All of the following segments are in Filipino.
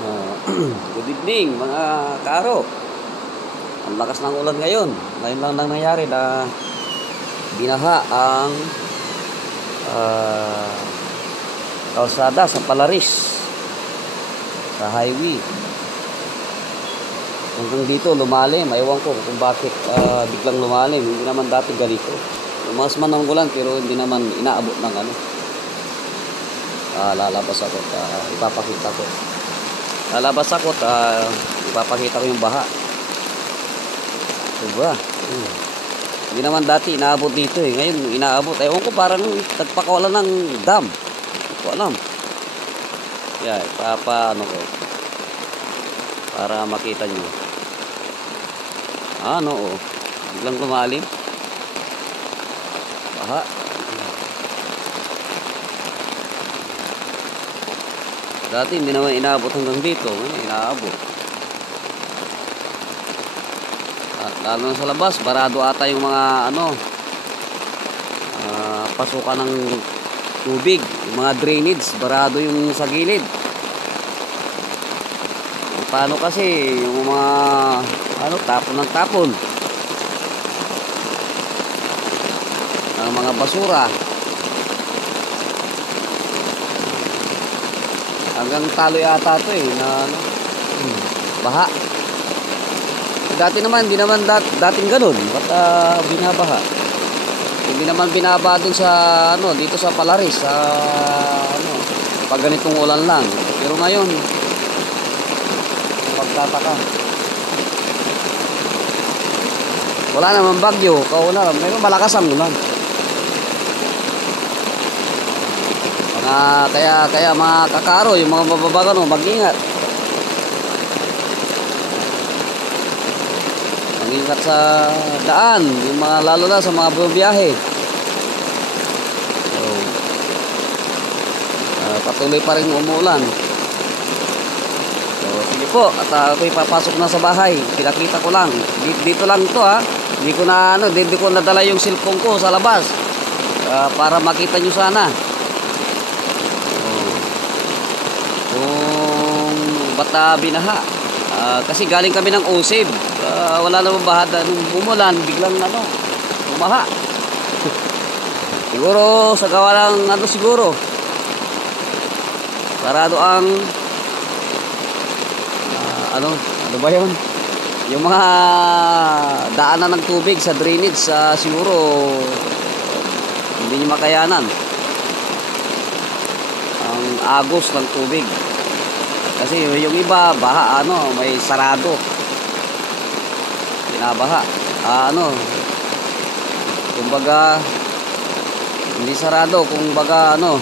Good evening mga kaaro. Ang lakas ng ulan ngayon. Ngayon lang nangyari na binaha ang kalsada sa Palaris, sa highway. Hanggang dito lumalim. Ewan ko kung bakit biglang lumalim. Hindi naman dati ganito. Lumas man ang ulan pero hindi naman inaabot ng ano. Lalabas ako. Ipapakita ko. Lalabas ako at ipapakita ko yung baha. Diba? Hindi naman dati inaabot dito eh. Ngayon inaabot. Ewan ko parang nagpakawalan ng dam. Hindi ko alam. Yan, ano ko. Para makita nyo. Ano oh. Biglang lumalim. Baha. Dati hindi naman inaabot hanggang dito. Ngayon inaabot. At lalo na sa labas, barado ata yung mga ano, pasukan ng tubig. Yung mga drainage, barado yung sa gilid. Paano kasi yung mga ano, tapon ng tapon. Ang mga basura. Hanggang talo yata ito eh na ano, baha. Dati naman, hindi naman dating ganun. Ba't binabaha? Hindi naman binaba dun sa ano, dito sa Palaris, sa ano, pag ganitong ulan lang. Pero ngayon, pagtataka. Wala naman bagyo, kauna lang. Ngayon malakasan naman. Kaya mga kakaro, yung mga mababagan, mag-ingat. Mag-ingat sa daan, yung mga, lalo na sa mga bumibiyahe. So, patuloy pa rin umulan. So, sige po, at ako'y papasok na sa bahay. Pinakita ko lang. Dito lang ito ha. Hindi ko na ano, hindi ko nadala yung cellphone ko sa labas. Para makita nyo sana. Bata binaha kasi galing kami ng Osib, wala namang baha. Nung umulan biglang ano, bumaha. Siguro sa gawa lang ano, siguro sarado ang ano ba yun, yung mga daanan ng tubig sa drainage, siguro hindi niya makayanan ang agos ng tubig. Kasi yung iba, baha, ano, may sarado. Binabaha. Kumbaga, hindi sarado. Kumbaga, ano,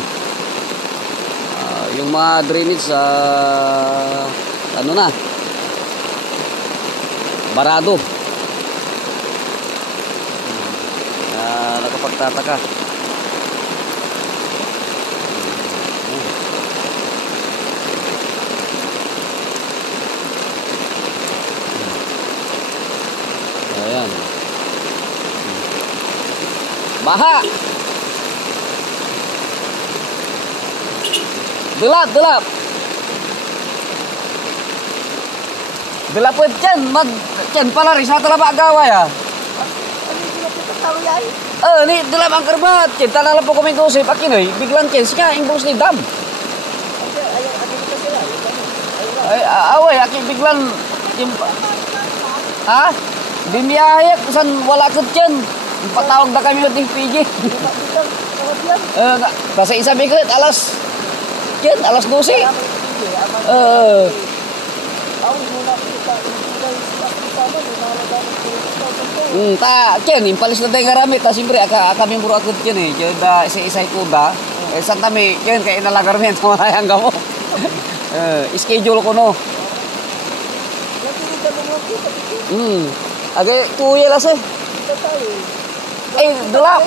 yung mga drainage, ano na, barado. Nakapagtataka. Ayan. Baha. Delap. Delap po dyan Palaris na talaba agawa ya. Ni delap ang kerbat. Dyan talala po kami gosip. Akinoy, biglang chance nga, imbos ni dam. Ay, away, akin biglang ha? Bimiyahe, kusan wala ko dyan. Patawag na kami ng PG. Kasi isabi ko, alas 12. Ken, impalis na tayo ngaramit. Siyempre, kami muro ako dyan eh. Diyan da, isa-isay ko da. San kami, Ken, kaya inalagarmin sa malayang gamo. Schedule ko no. Agay, tuya las eh. Delap.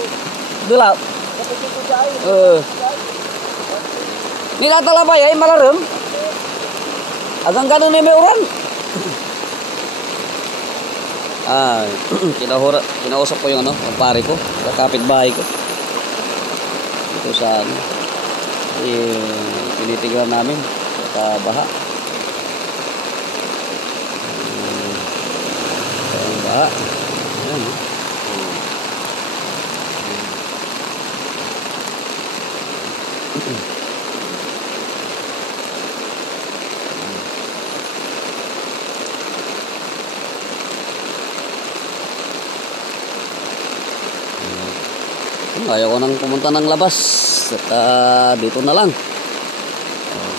Nila talaba ya, malarem. Agang ganun ni may uran. Kinausap ko yung ano, ang pare ko, kakapit bahay ko. Ito sa ano, tinitignan namin, baha. Baha. Ayan, oh. Ayaw ko nang pumunta ng labas at dito na lang.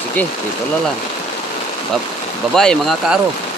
Sige, dito na lang. Bye-bye mga kaaro.